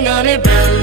ring on it, bell